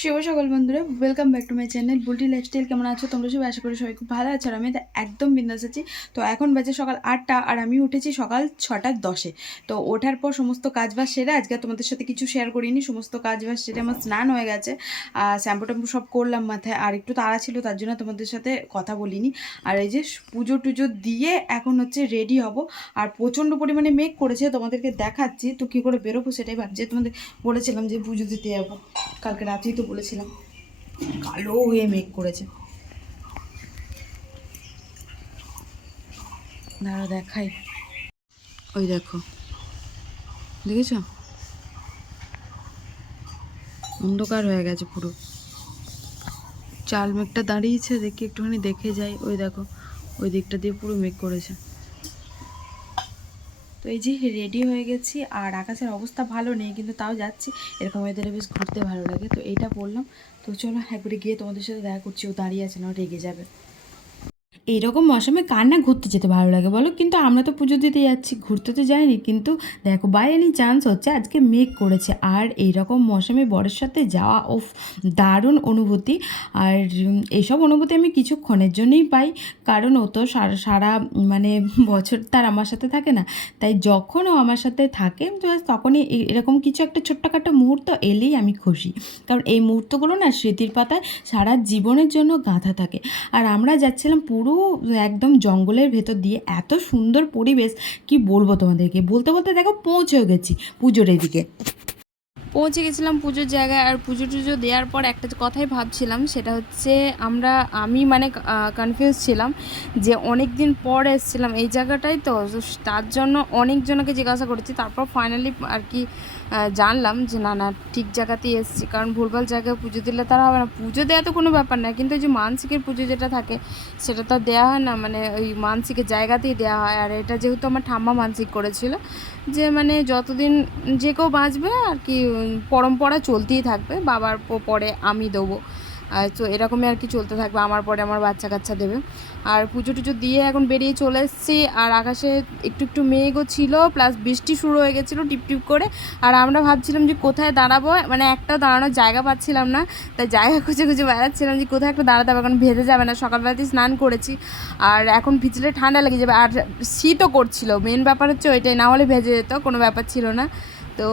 শুভ সকাল বন্ধুরা, welcome back to my channel Bulti lifestyle. কেমন আছো তোমরা সবাই? আশা করি সবাই খুব ভালো আছো। আর আমি তো একদম বিন্দাস আছি। তো এখন বাজে সকাল 8টা আর আমি উঠেছি সকাল 6টা 10-এ। তো ওঠার পর সমস্ত কাজবাজ সেরে আজকে তোমাদের সাথে কিছু শেয়ার করিনি। সমস্ত কাজবাজ সেরে আমার স্নান হয়ে গেছে, শ্যাম্পু ট্যাম্পু সব করলাম মাথায়। আর একটু তাড়া ছিল, তার জন্য তোমাদের সাথে কথা বলিনি। আর এই যে পুজো টুজো দিয়ে এখন হচ্ছে রেডি হব। আর প্রচণ্ড পরিমাণে মেঘ করেছে, তোমাদেরকে দেখাচ্ছি। তো কী করে বেরোবো সেটাই ভাবছি। তোমাদের বলেছিলাম যে পুজো দিতে যাবো, কালকে রাতেই তো বলেছিলাম। কালো হয়ে মেঘ করেছে, দাঁড়া দেখাই। ওই দেখো, দেখেছ অন্ধকার হয়ে গেছে পুরো। চাল মেঘটা দাঁড়িয়েছে, দেখি একটুখানি দেখে যাই। ওই দেখো ওই দিকটা দিয়ে পুরো মেঘ করেছে। তো এই যে রেডি হয়ে গেছি, আর আকাশের অবস্থা ভালো নেই, কিন্তু তাও যাচ্ছি। এরকম ওয়েদারে বেশ ঘুরতে ভালো লাগে। তো এইটা পড়লাম। তো চলো একবারে গিয়ে তোমাদের সাথে দেখা করছি। ও দাঁড়িয়ে আছে, না রেগে যাবে। এইরকম মৌসুমে কার না ঘুরতে যেতে ভালো লাগে বলো? কিন্তু আমরা তো পুজো দিতে যাচ্ছি, ঘুরতে তো যাইনি। কিন্তু দেখো বাই এনি চান্স হচ্ছে আজকে মেঘ করেছে, আর এইরকম মৌসুমে বরের সাথে যাওয়া ওফ দারুণ অনুভূতি। আর এইসব অনুভূতি আমি কিছুক্ষণের জন্যই পাই, কারণ ও তো সারা সারা মানে বছর তার আমার সাথে থাকে না। তাই যখন ও আমার সাথে থাকে তখনই এরকম কিছু একটা ছোট্টখাটো মুহূর্ত এলেই আমি খুশি। কারণ এই মুহূর্তগুলো না স্মৃতির পাতায় সারা জীবনের জন্য গাঁথা থাকে। আর আমরা যাচ্ছিলাম পুরো একদম জঙ্গলের ভেতর দিয়ে, এত সুন্দর পরিবেশ কি বলবো তোমাদেরকে। বলতে বলতে দেখো পৌঁছেও গেছি পুজোর এদিকে। পৌঁছে গেছিলাম পুজোর জায়গায়। আর পুজো টুজো দেওয়ার পর একটা কথাই ভাবছিলাম, সেটা হচ্ছে আমি মানে কনফিউজ ছিলাম যে অনেক দিন পর এসেছিলাম এই জায়গাটায়। তো তার জন্য অনেকজনকে জিজ্ঞাসা করেছি, তারপর ফাইনালি আর কি জানলাম যে না না ঠিক জায়গাতেই এসেছি। কারণ ভুলভাল জায়গায় পুজো দিলে তারা হবে না। পুজো দেওয়া তো কোনো ব্যাপার না, কিন্তু যে মানসিকের পুজো যেটা থাকে সেটা তো দেওয়া হয় না, মানে ওই মানসিকের জায়গাতেই দেওয়া হয়। আর এটা যেহেতু আমার ঠাম্মা মানসিক করেছিল যে মানে যতদিন যে কেউ বাঁচবে আর কি পরম্পরা চলতেই থাকবে, বাবার পরে আমি দেবো। তো এরকমই আর কি চলতে থাকবে, আমার পরে আমার বাচ্চা কাচ্চা দেবে। আর পুজো টুজো দিয়ে এখন বেরিয়ে চলে এসেছি। আর আকাশে একটু একটু মেঘও ছিল, প্লাস বৃষ্টি শুরু হয়ে গেছিলো টিপ টিপ করে। আর আমরা ভাবছিলাম যে কোথায় দাঁড়াবো, মানে একটা দাঁড়ানোর জায়গা পাচ্ছিলাম না। তাই জায়গা খুঁজে খুঁজে বেড়াচ্ছিলাম যে কোথায় একটা দাঁড়াতে হবে, কারণ ভেজে যাবে না। সকালবেলাতেই স্নান করেছি, আর এখন ভিজলে ঠান্ডা লেগে যাবে। আর শীতও করছিল, মেন ব্যাপার হচ্ছে ওইটাই, না হলে ভেজে যেত, কোনো ব্যাপার ছিল না। তো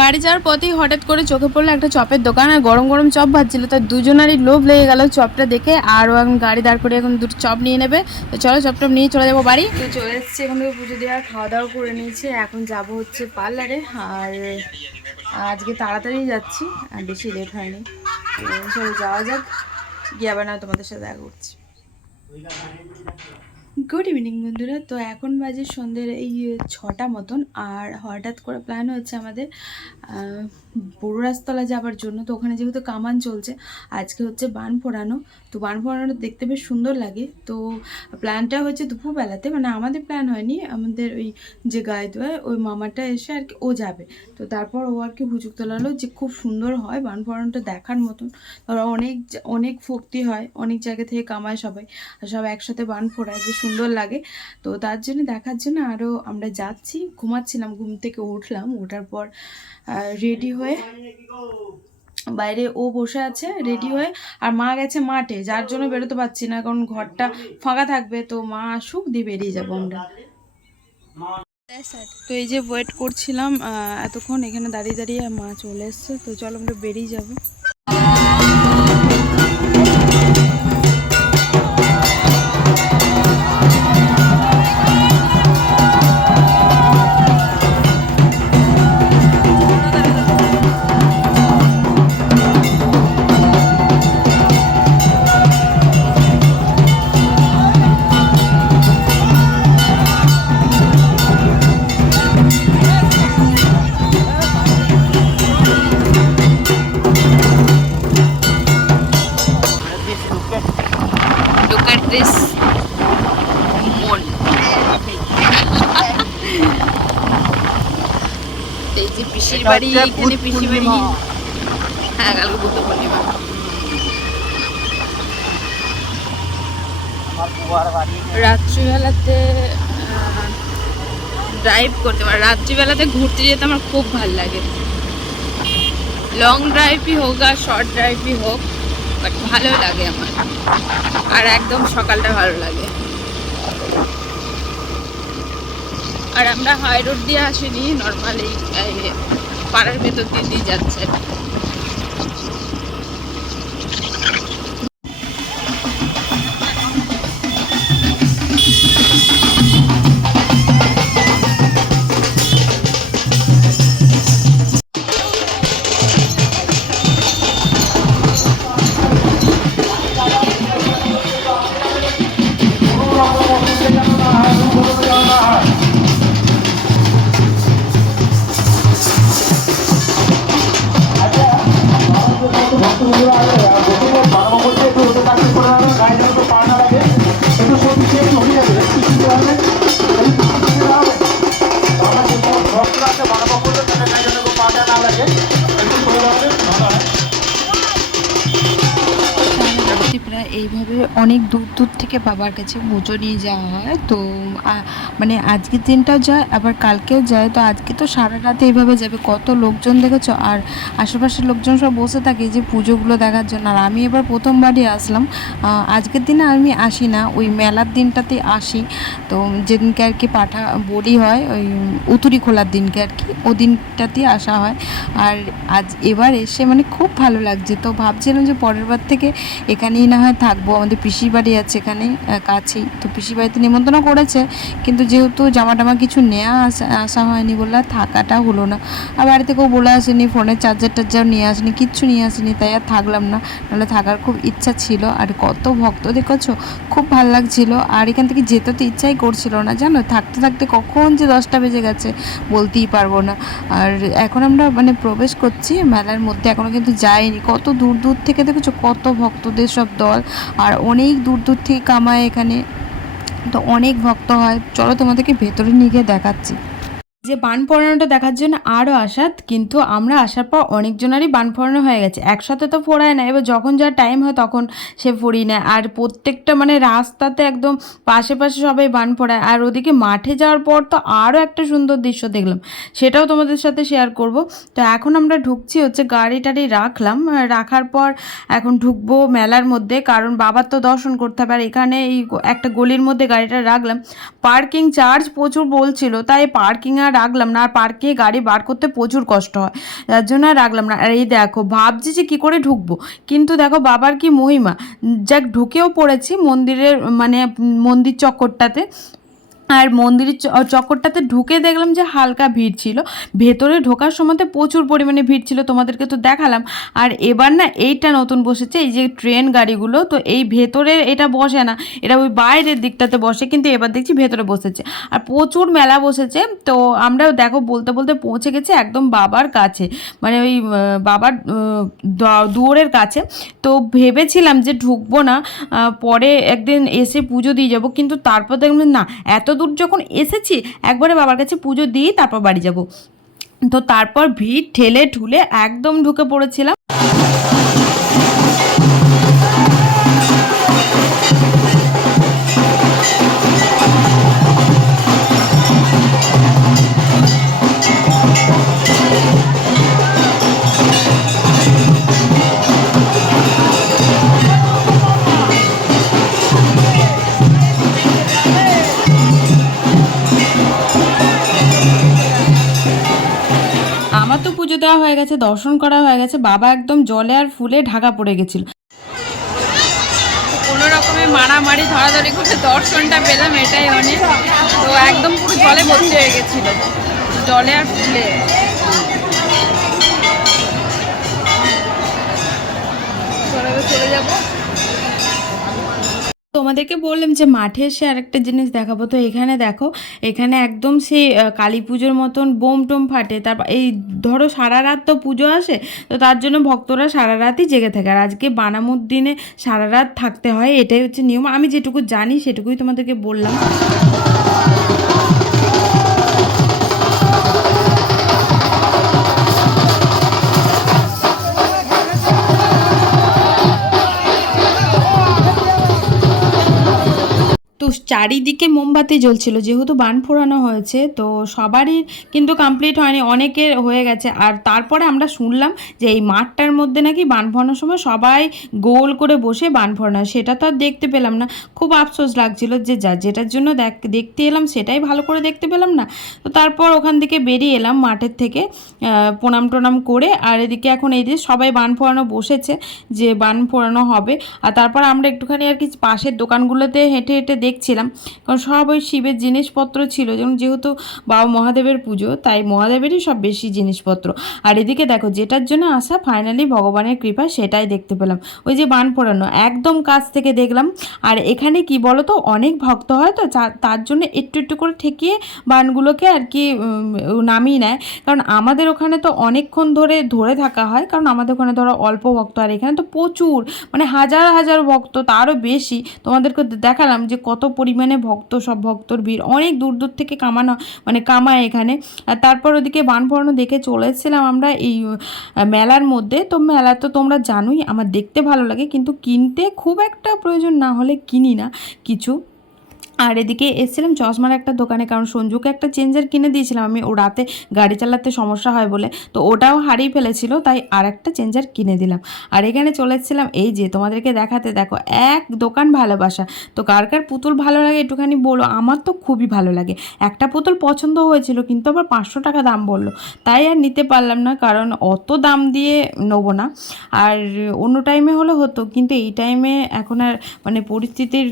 বাড়ি যাওয়ার পথেই হঠাৎ করে চোখে পড়লো একটা চপের দোকান, আর গরম গরম চপ ভাজছিল। তার দুজনারই লোভ লেগে গেল চপটা দেখে। আর ও এখন গাড়ি দাঁড় করে এখন দুটো চপ নিয়ে নেবে। তো চলো চপটপ নিয়ে চলে যাবো বাড়ি। তো চলে এসেছি, এখন থেকে পুজো দেওয়ার খাওয়া দাওয়া করে নিয়েছি। এখন যাব হচ্ছে পার্লারে। আর আজকে তাড়াতাড়ি যাচ্ছি, আর বেশি লেট হয়নি। চলো যাওয়া যাক, গিয়ে আবার না তোমাদের সাথে দেখা করছি। গুড ইভিনিং বন্ধুরা। তো এখন বাজে সন্ধ্যের এই 6টা মতন। আর হঠাৎ করে প্ল্যান হচ্ছে আমাদের বড়রাজতলা যাবার জন্য। তো ওখানে যেহেতু কামান চলছে, আজকে হচ্ছে বান ফোড়ানো। তো বান ফোড়ানো দেখতে বেশ সুন্দর লাগে। তো প্ল্যানটা হচ্ছে দুপুরবেলাতে, মানে আমাদের প্ল্যান হয়নি, আমাদের ওই যে গায়ে দোয় ওই মামাটা এসে আর কি ও যাবে। তো তারপর ও আর কি হুজুক তোলালো যে খুব সুন্দর হয় বান ফোড়ানোটা, দেখার মতন। ধরো অনেক অনেক ভক্তি হয়, অনেক জায়গা থেকে কামায় সবাই, আর সব একসাথে বান ফোড়ায়, বেশ সুন্দর লাগে। তো তার জন্য দেখার জন্য আরও আমরা যাচ্ছি। ঘুমাচ্ছিলাম, ঘুম থেকে উঠলাম, ওঠার পর রেডি হয়ে বাইরে ও বসে আছে রেডি হয়ে। আর মা গেছে মাঠে, যার জন্য বেরোতে পারছি না, কারণ ঘরটা ফাঁকা থাকবে। তো মা আসুক দিয়ে বেরিয়ে যাবো আমরা। তো এই যে ওয়েট করছিলাম এতক্ষণ এখানে দাঁড়িয়ে দাঁড়িয়ে, মা চলে এসছে। তো চলো আমরা বেরিয়ে যাবো। Look at this moon. এই যে পিসির বাড়ি, এখানে পিসির বাড়ি। হ্যাঁ, কালকে বুদ্ধ পূর্ণিমা। রাত্রিবেলাতে ড্রাইভ করতে পারে, রাত্রিবেলাতে ঘুরতে যেতে আমার খুব ভালো লাগে। লং ড্রাইভই হোক আর শর্ট ড্রাইভই হোক, বাট ভালো লাগে আমার, আর একদম সকালটা ভালো লাগে। আর আমরা হাই রোড দিয়ে আসিনি, নর্মালি পাড়ার ভেতর দিয়ে যাচ্ছে। প্রায় এইভাবে অনেক দূর দূর থেকে বাবার কাছে পুজো নিয়ে যাওয়া হয়। তো মানে আজকের দিনটাও যায়, আবার কালকেও যায়। তো আজকে তো সারা রাতে এইভাবে যাবে, কত লোকজন দেখেছো, আর আশেপাশের লোকজন সব বসে থাকে যে পুজোগুলো দেখার জন্য। আর আমি এবার প্রথমবারই আসলাম, আজকের দিনে আমি আসি না, ওই মেলার দিনটাতে আসি। তো যেদিনকে আর কি পাঠা বলি হয়, ওই উতুরি খোলার দিনকে আর কি, ও দিনটাতেই আসা হয়। আর এবার এসে মানে খুব ভালো লাগছে। তো ভাবছিলাম যে পরের বার থেকে এখানেই না হয় থাকবো, আমাদের পিসির বাড়ি আছে এখানেই কাছেই। তো পিসির বাড়িতে নিমন্ত্রণ করেছে, কিন্তু যেহেতু জামা টামা কিছু নেওয়া আসা হয়নি বলে আর থাকাটা হলো না। আর বাড়ি থেকেও বলে আসেনি, ফোনের চার্জার টার্জার নিয়ে আসেনি, কিচ্ছু নিয়ে আসেনি, তাই আর থাকলাম না। নাহলে থাকার খুব ইচ্ছা ছিল। আর কত ভক্ত দেখেছো, খুব ভালো লাগছিল। আর এখান থেকে যেতে তো ইচ্ছাই করছিল না, জানো, থাকতে থাকতে কখন যে 10টা বেজে গেছে বলতেই পারবো না। আর এখন আমরা মানে প্রবেশ করছি মেলার মধ্যে, এখনও কিন্তু যাইনি। কত দূর দূর থেকে দেখেছো, কত ভক্তদের সব দল, আর অনেক দূর দূর থেকে কামায় এখানে। তো অনেক ভক্ত হয়। চলো তোমাদেরকে ভেতরে নিয়ে গিয়ে দেখাচ্ছি। যে বান ফোড়ানোটা দেখার জন্য আরও আসা, কিন্তু আমরা আসার পর অনেকজনেরই বান ফোড়ানো হয়ে গেছে, একসাথে তো ফোড়ায় না, এবার যখন যা টাইম হয় তখন সে ফুরিয়ে নেয়। আর প্রত্যেকটা মানে রাস্তাতে একদম পাশে পাশে সবাই বান ফোড়ায়। আর ওদিকে মাঠে যাওয়ার পর তো আরও একটা সুন্দর দৃশ্য দেখলাম, সেটাও তোমাদের সাথে শেয়ার করব। তো এখন আমরা ঢুকছি হচ্ছে, গাড়ি টাড়ি রাখলাম, রাখার পর এখন ঢুকবো মেলার মধ্যে, কারণ বাবার তো দর্শন করতে হবে। আর এখানে এই একটা গলির মধ্যে গাড়িটা রাখলাম, পার্কিং চার্জ প্রচুর বলছিল, তাই পার্কিং আর রাখলাম না। আর পার্কে গাড়ি বার করতে প্রচুর কষ্ট হয়, তার জন্য আর রাখলাম না। আর এই দেখো ভাবছি যে কী করে ঢুকবো, কিন্তু দেখো বাবার কি মহিমা, যাক ঢুকেও পড়েছি মন্দিরের মানে মন্দির চক্করটাতে। আর মন্দিরের চক্করটাতে ঢুকে দেখলাম যে হালকা ভিড় ছিল, ভেতরে ঢোকার সময়তে প্রচুর পরিমাণে ভিড় ছিল, তোমাদেরকে তো দেখালাম। আর এবার না এইটা নতুন বসেছে, এই যে ট্রেন গাড়িগুলো, তো এই ভেতরে এটা বসে না, এটা ওই বাইরের দিকটাতে বসে, কিন্তু এবার দেখছি ভেতরে বসেছে। আর প্রচুর মেলা বসেছে। তো আমরাও দেখো বলতে বলতে পৌঁছে গেছি একদম বাবার কাছে, মানে ওই বাবার দুয়ারের কাছে। তো ভেবেছিলাম যে ঢুকবো না, পরে একদিন এসে পুজো দিয়ে যাব, কিন্তু তারপর দেখলাম না, এত দূর যখন এসেছি একবারে বাবার কাছে পুজো দিয়ে তারপর বাড়ি যাব। তো তারপর ভিড় ঠেলে ঠুলে একদম ঢুকে পড়েছিলাম। আমার তো পুজো দেওয়া হয়ে গেছে, দর্শন করা হয়ে গেছে, বাবা একদম জলে আর ফুলে ঢাকা পড়ে গেছিল। কোনো রকমের মারামারি ধরাধরি করে দর্শনটা পেলাম, এটাই অনেক। তো একদম পুরো জলে ভর্তি হয়ে গেছিল, জলে আর ফুলে। চলে যাবো। তোমাদেরকে বললাম যে মাঠে এসে আরেকটা জিনিস দেখাবো। তো এখানে দেখো, এখানে একদম সেই কালী পুজোর মতন বোম টোম ফাটে। তারপর এই ধরো সারা রাত তো পুজো আসে, তো তার জন্য ভক্তরা সারা রাতই জেগে থাকে। আর আজকে বানামুর দিনে সারা রাত থাকতে হয়, এটাই হচ্ছে নিয়ম। আমি যেটুকু জানি সেটুকুই তোমাদেরকে বললাম। তো চারিদিকে মোমবাতি জ্বলছিল, যেহেতু বান ফোড়ানো হয়েছে তো সবারই কিন্তু কমপ্লিট হয়নি, অনেকের হয়ে গেছে। আর তারপরে আমরা শুনলাম যে এই মাঠটার মধ্যে নাকি বান ফোড়ানোর সময় সবাই গোল করে বসে বান ফোড়ানো, সেটা তো আর দেখতে পেলাম না। খুব আফসোস লাগছিল যে যেটার জন্য দেখতে এলাম সেটাই ভালো করে দেখতে পেলাম না। তো তারপর ওখান থেকে বেরিয়ে এলাম মাঠের থেকে প্রণাম টনাম করে। আর এদিকে এখন এই যে সবাই বান ফোড়ানো বসেছে, যে বান ফোড়ানো হবে। আর তারপর আমরা একটুখানি আর কি পাশের দোকানগুলোতে হেঁটে হেঁটে দেখছিলাম, কারণ সব ওই শিবের জিনিসপত্র ছিল, যেহেতু বাবা মহাদেবের পুজো তাই মহাদেবেরই সব বেশি জিনিসপত্র। আর এদিকে দেখো যেটার জন্য আসা ফাইনালি ভগবানের কৃপা সেটাই দেখতে পেলাম, ওই যে বান পোড়ানো একদম কাছ থেকে দেখলাম। আর এখানে কি বলো তো, অনেক ভক্ত হয় তো তার জন্য একটু একটু করে ঠেকিয়ে বানগুলোকে আর কি নামিয়ে নেয়। কারণ আমাদের ওখানে তো অনেকক্ষণ ধরে থাকা হয়, কারণ আমাদের ওখানে ধরো অল্প ভক্ত, আর এখানে তো প্রচুর, মানে হাজার হাজার ভক্ত, তারও বেশি। তোমাদেরকে দেখালাম যে কত পরিমাণে ভক্ত, সব ভক্তর ভিড়, অনেক দূর দূর থেকে কামায় এখানে। আর তারপর ওদিকে বান পোড়ানো দেখে চলে এসেছিলাম আমরা এই মেলার মধ্যে। তো মেলা তো তোমরা জানোই আমার দেখতে ভালো লাগে, কিন্তু কিনতে খুব একটা প্রয়োজন না হলে কিনি না কিছু। আর এদিকে এসেছিলাম চশমার একটা দোকানে, কারণ সঞ্জুকে একটা চেঞ্জার কিনে দিয়েছিলাম আমি, ও রাতে গাড়ি চালাতে সমস্যা হয় বলে, তো ওটাও হারিয়ে ফেলেছিল, তাই আর একটা চেঞ্জার কিনে দিলাম। আর এখানে চলে এসেছিলাম এই যে তোমাদেরকে দেখাতে, দেখো এক দোকান ভালোবাসা। তো কার কার পুতুল ভালো লাগে একটুখানি বলো, আমার তো খুবই ভালো লাগে। একটা পুতুল পছন্দ হয়েছিল, কিন্তু আবার 500 টাকা দাম বললো, তাই আর নিতে পারলাম না, কারণ অত দাম দিয়ে নেবো না। আর অন্য টাইমে হলে হতো, কিন্তু এই টাইমে এখন আর মানে পরিস্থিতির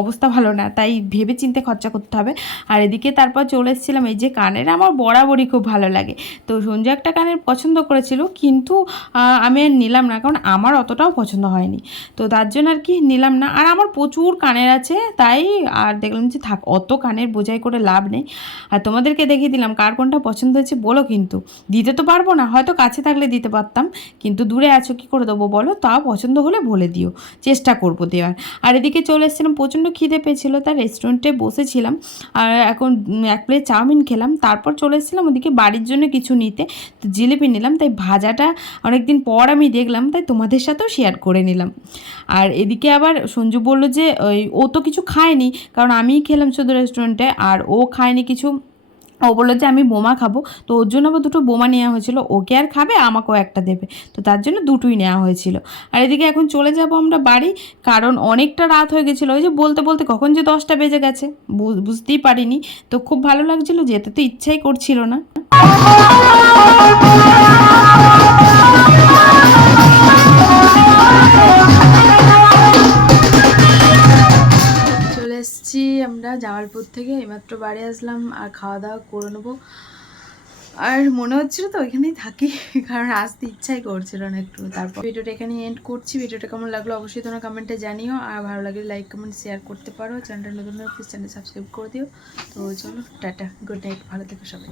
অবস্থা ভালো না, তাই ভেবে চিন্তে খরচা করতে হবে। আর এদিকে তারপর চলে এসেছিলাম এই যে কানের, আমার বরাবরই খুব ভালো লাগে। তো সঞ্জু একটা কানের পছন্দ করেছিল, কিন্তু আমি আর নিলাম না, কারণ আমার অতটাও পছন্দ হয়নি, তো তার জন্য আর কি নিলাম না। আর আমার প্রচুর কানের আছে, তাই আর দেখলাম যে থাক, অত কানের বোঝাই করে লাভ নেই। আর তোমাদেরকে দেখিয়ে দিলাম কার কোনটা পছন্দ হয়েছে বলো, কিন্তু দিতে তো পারবো না, হয়তো কাছে থাকলে দিতে পারতাম, কিন্তু দূরে আছো কী করে দেবো বলো, তাও পছন্দ হলে বলে দিও, চেষ্টা করবো দেওয়ার। আর এদিকে চলে এসেছিলাম, প্রচণ্ড খিদে পেয়েছিলো, তার রেস্টুরেন্টে বসেছিলাম, আর এখন এক প্লেট চাউমিন খেলাম। তারপর চলে এসেছিলাম ওদিকে বাড়ির জন্য কিছু নিতে, তো জিলিপি নিলাম, তাই ভাজাটা অনেকদিন পর আমি দেখলাম, তাই তোমাদের সাথেও শেয়ার করে নিলাম। আর এদিকে আবার সঞ্জু বললো যে ও তো কিছু খায়নি, কারণ আমিই খেলাম শুধু রেস্টুরেন্টে, আর ও খায়নি কিছু। ও বললো যে আমি বোমা খাবো, তো ওর জন্য আবার দুটো বোমা নেওয়া হয়েছিল, ওকে আর খাবে আমাকেও একটা দেবে, তো তার জন্য দুটোই নেওয়া হয়েছিল। আর এদিকে এখন চলে যাব আমরা বাড়ি, কারণ অনেকটা রাত হয়ে গেছিলো, ওই যে বলতে বলতে কখন যে 10টা বেজে গেছে বুঝতেই পারিনি। তো খুব ভালো লাগছিলো, যেতে তো ইচ্ছাই করছিল না। চলে এসেছি আমরা জামালপুর থেকে, এইমাত্র বাড়ি আসলাম, আর খাওয়া দাওয়া করে নেবো। আর মনে হচ্ছিল তো ওইখানেই থাকি, কারণ আসতে ইচ্ছাই করছিল না একটু। তারপর ভিডিওটা এখানে এন্ড করছি। ভিডিওটা কেমন লাগলো অবশ্যই তোমরা কমেন্টে জানিও, আর ভালো লাগলে লাইক কমেন্ট শেয়ার করতে পারো। চ্যানেলটা নতুন প্লিজ চ্যানেল সাবস্ক্রাইব করে দিও। তো চলো টাটা, গুড নাইট, ভালো থেকো সবাই।